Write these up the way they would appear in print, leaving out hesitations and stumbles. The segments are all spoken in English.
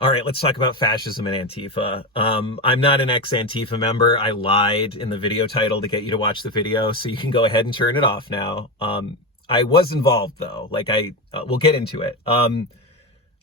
All right, let's talk about fascism and Antifa. I'm not an ex-Antifa member. I lied in the video title to get you to watch the video, so you can go ahead and turn it off now. I was involved though. We'll get into it.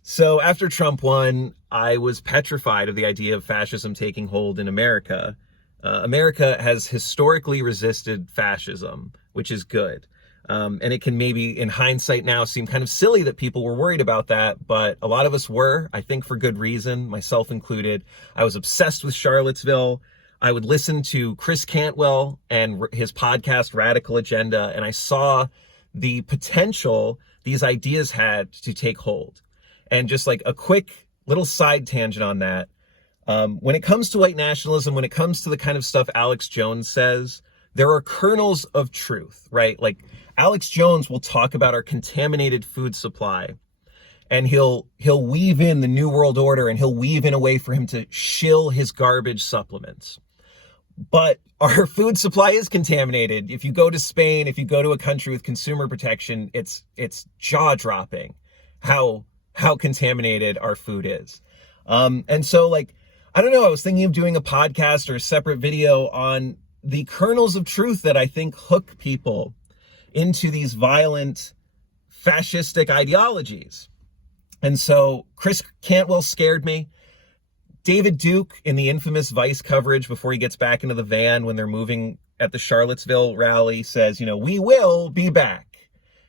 So after Trump won, I was petrified of the idea of fascism taking hold in America. America has historically resisted fascism, which is good. And it can maybe, in hindsight now, seem kind of silly that people were worried about that, but a lot of us were, I think for good reason, myself included. I was obsessed with Charlottesville. I would listen to Chris Cantwell and his podcast, Radical Agenda, and I saw the potential these ideas had to take hold. And just like a quick little side tangent on that, when it comes to white nationalism, when it comes to the kind of stuff Alex Jones says, there are kernels of truth, right? Like Alex Jones will talk about our contaminated food supply, and he'll weave in the New World Order, and he'll weave in a way for him to shill his garbage supplements. But our food supply is contaminated. If you go to Spain, if you go to a country with consumer protection, it's jaw-dropping how contaminated our food is. And so, like, I don't know, I was thinking of doing a podcast or a separate video on the kernels of truth that I think hook people into these violent fascistic ideologies. And so Chris Cantwell scared me. David Duke in the infamous Vice coverage before he gets back into the van when they're moving at the Charlottesville rally says, we will be back.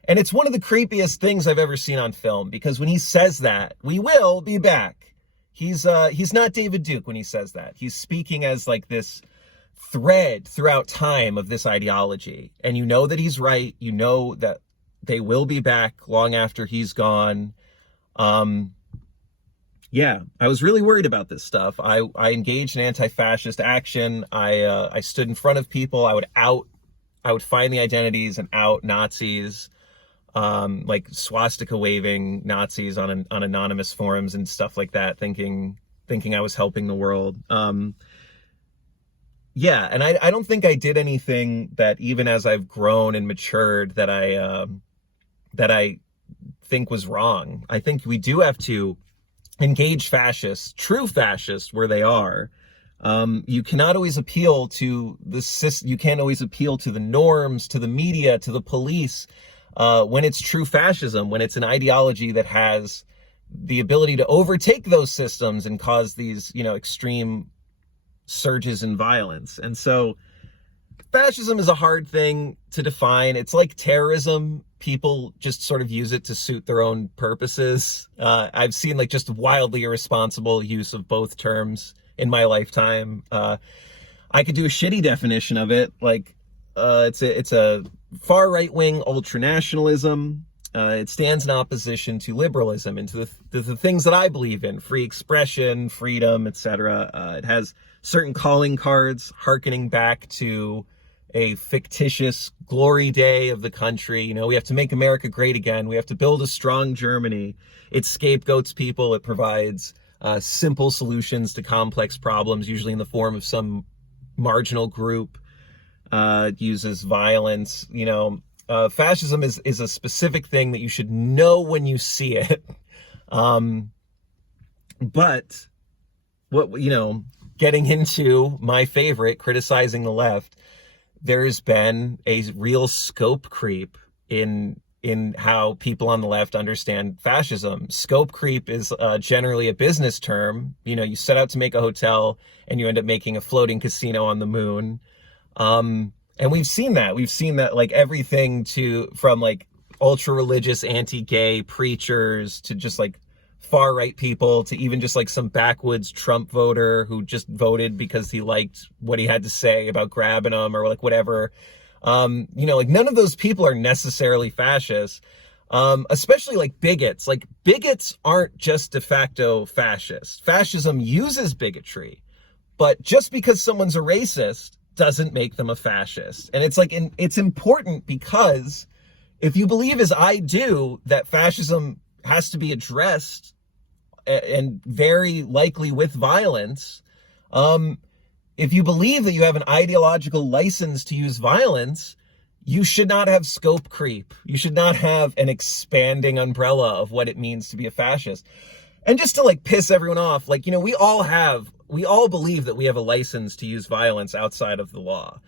And it's one of the creepiest things I've ever seen on film, because when he says that, we will be back, he's not David Duke when he says that. He's speaking as like this thread throughout time of this ideology. And you know that he's right. You know that they will be back long after he's gone. Yeah, I was really worried about this stuff. I engaged in anti-fascist action. I stood in front of people. I would find the identities and out Nazis, like swastika waving Nazis on anonymous forums and stuff like that, thinking I was helping the world. Yeah, and I don't think I did anything that, even as I've grown and matured, that I think was wrong. I think we do have to engage fascists, true fascists, where they are. You cannot always appeal to you can't always appeal to the norms, to the media, to the police, when it's true fascism, when it's an ideology that has the ability to overtake those systems and cause these, extreme surges in violence. And so fascism is a hard thing to define. It's like terrorism. People just sort of use it to suit their own purposes. I've seen like just wildly irresponsible use of both terms in my lifetime. I could do a shitty definition of it. Like, it's a far right-wing ultranationalism. It stands in opposition to liberalism and to the things that I believe in: free expression, freedom, etc. It has certain calling cards hearkening back to a fictitious glory day of the country. We have to make America great again. We have to build a strong Germany. It scapegoats people. It provides simple solutions to complex problems, usually in the form of some marginal group. It uses violence. Fascism is a specific thing that you should know when you see it. But getting into my favorite, criticizing the left, there's been a real scope creep in how people on the left understand fascism. Scope creep is generally a business term. You set out to make a hotel and you end up making a floating casino on the moon. And we've seen that. Like everything from like ultra religious anti-gay preachers to just like far right people to even just like some backwoods Trump voter who just voted because he liked what he had to say about grabbing them or like whatever. Like none of those people are necessarily fascists, especially like bigots. Like bigots aren't just de facto fascist. Fascism uses bigotry, but just because someone's a racist doesn't make them a fascist. And it's like, it's important because if you believe, as I do, that fascism has to be addressed and very likely with violence, if you believe that you have an ideological license to use violence, you should not have scope creep. You should not have an expanding umbrella of what it means to be a fascist. And just to like piss everyone off, like, we all believe that we have a license to use violence outside of the law.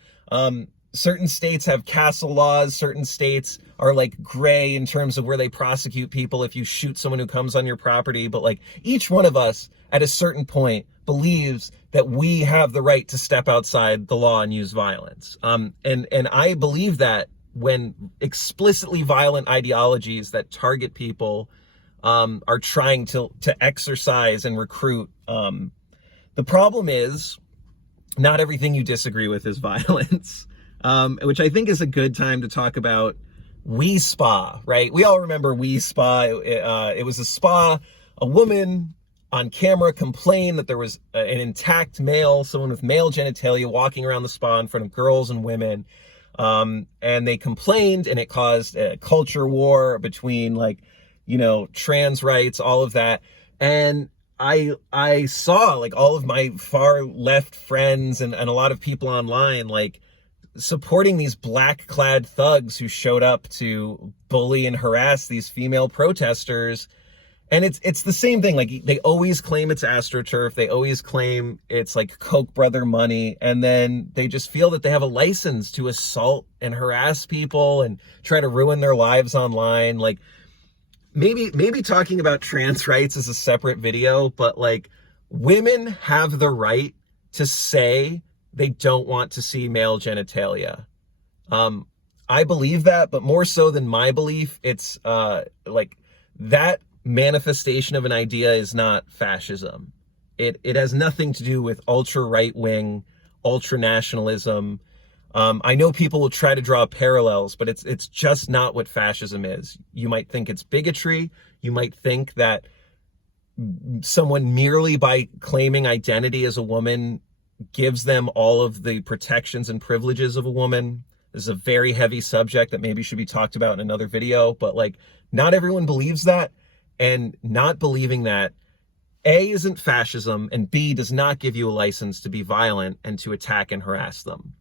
Certain states have castle laws. Certain states are like gray in terms of where they prosecute people if you shoot someone who comes on your property. But like each one of us at a certain point believes that we have the right to step outside the law and use violence. And I believe that when explicitly violent ideologies that target people are trying to exercise and recruit. The problem is not everything you disagree with is violence, which I think is a good time to talk about Wi Spa, right? We all remember Wi Spa. It was a spa. A woman on camera complained that there was an intact male, someone with male genitalia walking around the spa in front of girls and women. And they complained, and it caused a culture war between trans rights, all of that. And I saw like all of my far left friends and a lot of people online like supporting these black clad thugs who showed up to bully and harass these female protesters. And it's the same thing. Like they always claim it's AstroTurf. They always claim it's like Koch brother money. And then they just feel that they have a license to assault and harass people and try to ruin their lives online. Like maybe talking about trans rights is a separate video, but like women have the right to say they don't want to see male genitalia. I believe that, but more so than my belief, it's like that manifestation of an idea is not fascism. It has nothing to do with ultra right wing, ultra nationalism. I know people will try to draw parallels, but it's just not what fascism is. You might think it's bigotry. You might think that someone merely by claiming identity as a woman gives them all of the protections and privileges of a woman. This is a very heavy subject that maybe should be talked about in another video, but like not everyone believes that, and not believing that A, isn't fascism, and B, does not give you a license to be violent and to attack and harass them.